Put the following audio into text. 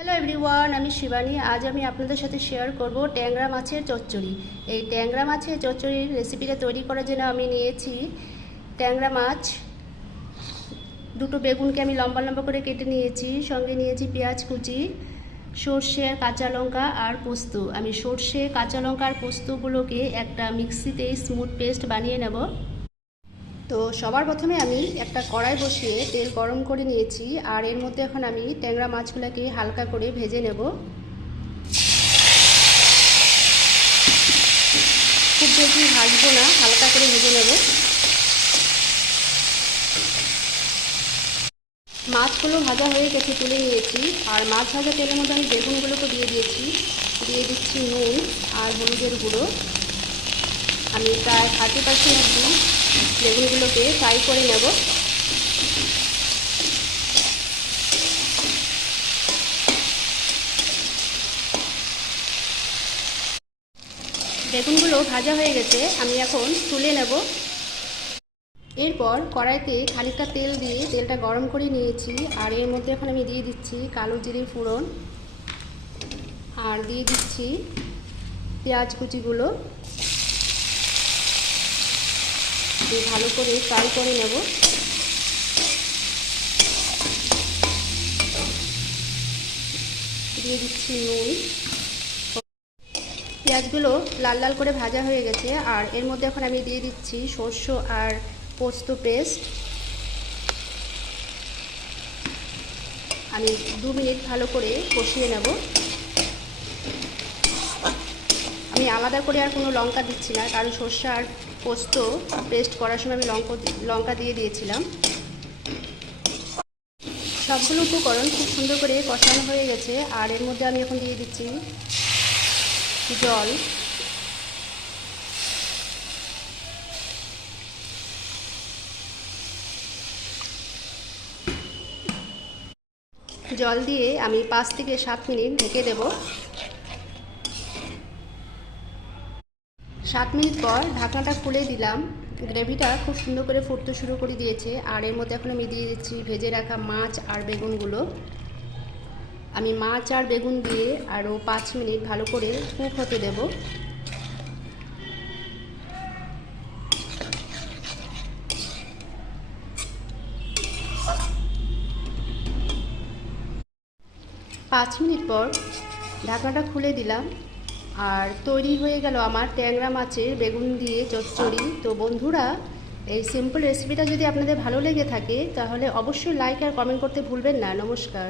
Hello everyone, আমি শিবানী। আজ আমি আপনাদের সাথে শেয়ার করব ট্যাংরা মাছের চচ্চড়ি। এই ট্যাংরা মাছের চচ্চড়ির রেসিপিটা তৈরি করার জন্য আমি নিয়েছি ট্যাংরা মাছ, দুটো বেগুনকে আমি লম্বা লম্বা করে কেটে নিয়েছি, সঙ্গে নিয়েছি পেঁয়াজ কুচি, সর্ষে, কাঁচা লঙ্কা আর পোস্ত। আমি সর্ষে, কাঁচা লঙ্কা আর পোস্তগুলোকে একটা মিক্সিতে স্মুথ পেস্ট বানিয়ে নেব। তো সবার প্রথমে আমি একটা কড়াই বসিয়ে তেল গরম করে নিয়েছি, আর এর মধ্যে এখন আমি ট্যাংরা মাছগুলোকে হালকা করে ভেজে নেব। খুব বেশি ভাজবো না, হালকা করে ভেজে নেব। মাছগুলো ভাজা হয়ে গেছে, তুলে নিয়েছি। আর মাছ ভাজা তেলের মধ্যে আমি বেগুনগুলোকে দিয়ে দিয়েছি, দিয়ে দিচ্ছি নুন আর হলুদের গুঁড়ো। আমি প্রায় 30% অবধি বেগুনগুলোকে ফ্রাই করে নেব। বেগুনগুলো ভাজা হয়ে গেছে, আমি এখন তুলে নেব। এরপর কড়াইতে খানিকটা তেল দিয়ে তেলটা গরম করে নিয়েছি, আর এর মধ্যে এখন আমি দিয়ে দিচ্ছি কালো জিরে ফোড়ন, আর দিয়ে দিচ্ছি পেঁয়াজ কুচিগুলো। দিয়ে ভালো করে ফ্রাই করে নেব। দিয়ে দিচ্ছি নুন। পেঁয়াজগুলো লাল লাল করে ভাজা হয়ে গেছে, আর এর মধ্যে এখন আমি দিয়ে দিচ্ছি সরষে আর পোস্ত পেস্ট। আমি 2 মিনিট ভালো করে কষিয়ে নেব। আমি আলাদা করে আর কোনো লঙ্কা দিচ্ছি না, কারণ সরষে আর পোস্ত পেস্ট করার সময় আমি লঙ্কা দিয়ে দিয়েছিলাম। সবগুলো উপকরণ খুব সুন্দর করে কষানো হয়ে গেছে, আর এর মধ্যে আমি এখন দিয়ে দিচ্ছি জল। জল দিয়ে আমি 5 থেকে 7 মিনিট ঢেকে দেব। 7 মিনিট পর ঢাকনাটা খুলে দিলাম। গ্রেভিটা খুব সুন্দর করে ফুটতে শুরু করে দিয়েছে, আর এর মধ্যে এখন আমি দিয়ে দিচ্ছি ভেজে রাখা মাছ আর বেগুনগুলো। আমি মাছ আর বেগুন দিয়ে আরও 5 মিনিট ভালো করে কুক হতে দেব। পাঁচ মিনিট পর ঢাকনাটা খুলে দিলাম, আর তৈরি হয়ে গেল আমার ট্যাংরা মাছের বেগুন দিয়ে চচ্চড়ি। তো বন্ধুরা, এই সিম্পল রেসিপিটা যদি আপনাদের ভালো লেগে থাকে তাহলে অবশ্যই লাইক আর কমেন্ট করতে ভুলবেন না। নমস্কার।